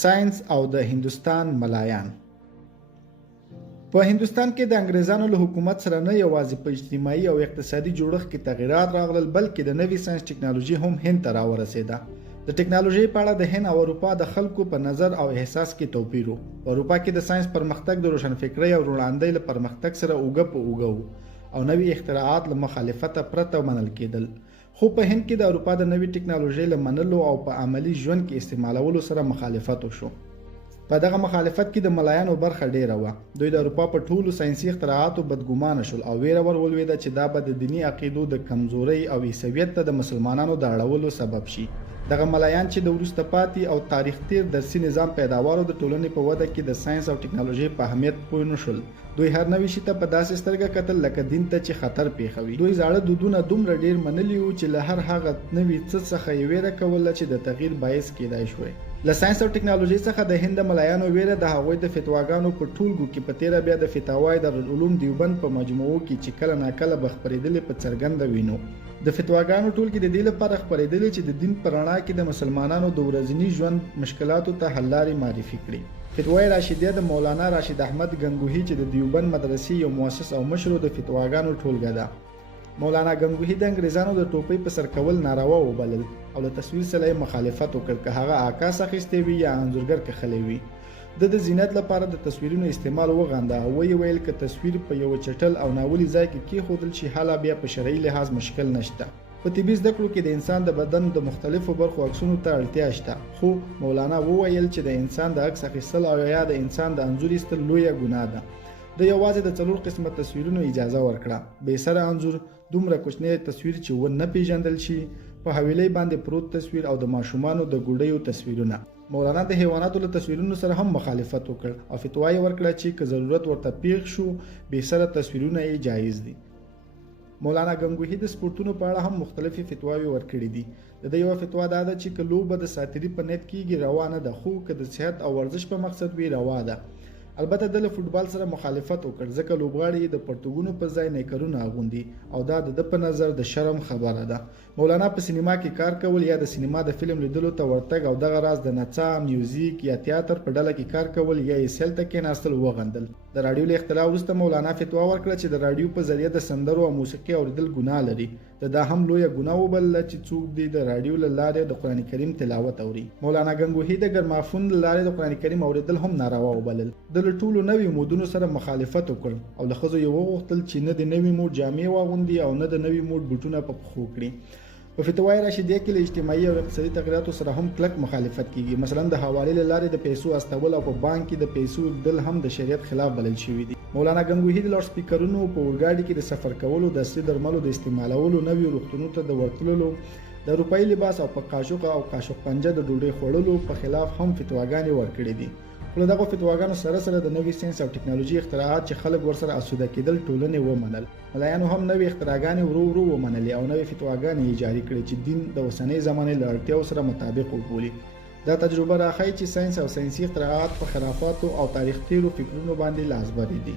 ساينس او د هندوستان ملایان. په هندوستان کې د انګریزانو له حکومت سره نه یوازې په اجتماعي او اقتصادي جوړښت کې تغیرات راغلل، بلکې د نوي ساينس ټکنالوژي هم هند ته راورسېده. د ټکنالوژي په اړه د هند او اروپا د خلکو په نظر او احساس کې توپیر و. په اروپا کې د ساينس پرمختګ د روشنفکرۍ او وړاندې له پرمختګ سره اوږه په اوږه و او نوي اختراعات له مخالفته پرته منل کېدل. خو په هند کې د اروپا د نوي ټکنالوژي له منلو او په عملی ژوند کې استعمالولو سره مخالفت وشو. په دغه مخالفت کې د ملایانو برخه ډیره وه. دوی د اروپا په ټولو ساينسي اختراعاتو بدګمانه شول او ویره ولوېده چې دا به د دیني عقیدو د کمزورۍ او عیسویت ته د مسلمانانو د اړولو سبب شي. دغه ملایان چې د وروسته پاتې او تاریخ تیر درسي نظام پیداوارو د ټولنې په وده کې د ساينس او ټکنالوژي په اهمیت پوه نه شول. دوی هر نوي شي ته په داسې سترګه کتل لکه دین ته چې خطر پیښوي. دوی زاړه دودونه دومره ډیر منلي وو چې له هر هغه نوي څه څخه یې ویره کوله چې د تغییر باعث کېدای شوی. له ساينس او ټکنالوژي څخه د هند ملایانو ویره د هغوی د فتواګانو په ټولګو کې په تیره بیا د فتاوای دارالعلوم دیوبند په مجموعو کې چې کله ناکله به خپرېدلې په څرګنده وینو. د فتواګانو ټولګې د دې لپاره خپرېدلې چې د دین په رڼا کې د مسلمانانو د ورځني ژوند مشکلاتو ته حل لارې معرفي کړي. فتوای راشدیه د مولانا راشد احمد گنگوهی چې د دیوبند مدرسې یو مؤسس او مشر د فتواګانو ټولګه ده. مولانا گنگوهی د انګریزانو د ټوپۍ په سر کول ناروا وبلل او له تصویر سره یې مخالفت وکړ، که هغه عکاس اخیستی وي یا انځورګر کښلی وي. د زینت لپاره د تصویرونو استعمال وغنده او ویې ویل که تصویر په یو چټل او ناولي ځای کې کېښودل شي حالا بیا په شرعي لحاظ مشکل نشته. په طبي زده کړو کې د انسان د بدن د مختلفو برخو عکسونو ته اړتیا شته، خو مولانا وویل چې د انسان د عکس اخیستل او یا د انسان د انځور ایستل لویه ګناه ده. د یوازې د 4 قسمه تصویرونو اجازه ورکړه: بې سره انځور، دومره کوچنی تصویر چې ونه پیژندل شي، په حویلۍ باندې پروت تصویر او د ماشومانو د ګوډیو تصویرونه. مولانا د حیواناتو له تصویرونو سره هم مخالفت وکړ او فتوا یې ورکړه چې که ضرورت ورته پیښ شو بې سره تصویرونه یې جایز دي. مولانا گنگوهی د سپورتونو په اړه هم مختلفې فتواوې ورکړي دي. د دې یوه فتوا دا ده چې که لوبه د ساتیري په نیت کېږي روا نه ده، خو که د صحت او ورزش په مقصد وي روا ده. البته د له فوټبال سره مخالفت وکړ ځکه لوبغاړي د پرتګونو په ځای نیکرونه اغوندي او دا د په نظر د شرم خبره ده. مولانا په سینما کې کار کول یا د سینما د فلم لیدلو ته ورتګ او دغه راز د نڅا، میوزیک یا تیاتر په ډله کې کار کول یا یې سیل ته کېناستل وغندل. د راډیو له اختلاف وروسته مولانا فتوا ورکړه چې د راډیو په ذریعه د سندرو او موسیقي اوریدل ګناه لري. دا هم لویه ګناه وبلله چې څوک دی د راډیو له لارې د قرآن کریم تلاوت اوري. مولانا گنگوهی د ګرمافون له لارې د قرآن کریم اوریدل هم ناروا وبلل. د له ټولو نوي مودونو سره مخالفت وکړ او له ښځو یې وغوښتل چې نه د نوي موډ جامې واغوندي او نه د نوي موډ بوټونه په پښو کړي. په فتوای راشدیه کې له اجتماعي او اقتصادي تغیراتو سره هم کلک مخالفت کیږي. مثلا د حوالې له لارې د پیسو استول او په بانک کې د پیسو ایښودل هم د شریعت خلاف بلل شوي دي. مولانا گنگوهی د لاوډ سپیکرونو په اورګاډي کې د سفر کولو، د عصري درملو د استعمالولو، نویو روغتونونو ته د ورتللو، د اروپایي لباس او په قاشق او قاشق پنجه د ډوډۍ خوړلو په خلاف هم فتواګانې ورکړي دي. خو له دغو فتواګانو سره سره د نوي ساینس او ټکنالوژي اختراعات چې خلک ورسره اسوده کېدل ټولنې ومنل. ملایانو هم نوې اختراعګانې ورو ورو ومنلې او نوې فتواګانې یې جاري کړې چې دین د اوسنۍ زمانې له اړتیاو سره مطابق وبولي. دا تجربه راښایي چې ساینس او ساینسي اختراعات په خرافاتو او تاریخ تیرو فکرونو باندې لاس بری دي.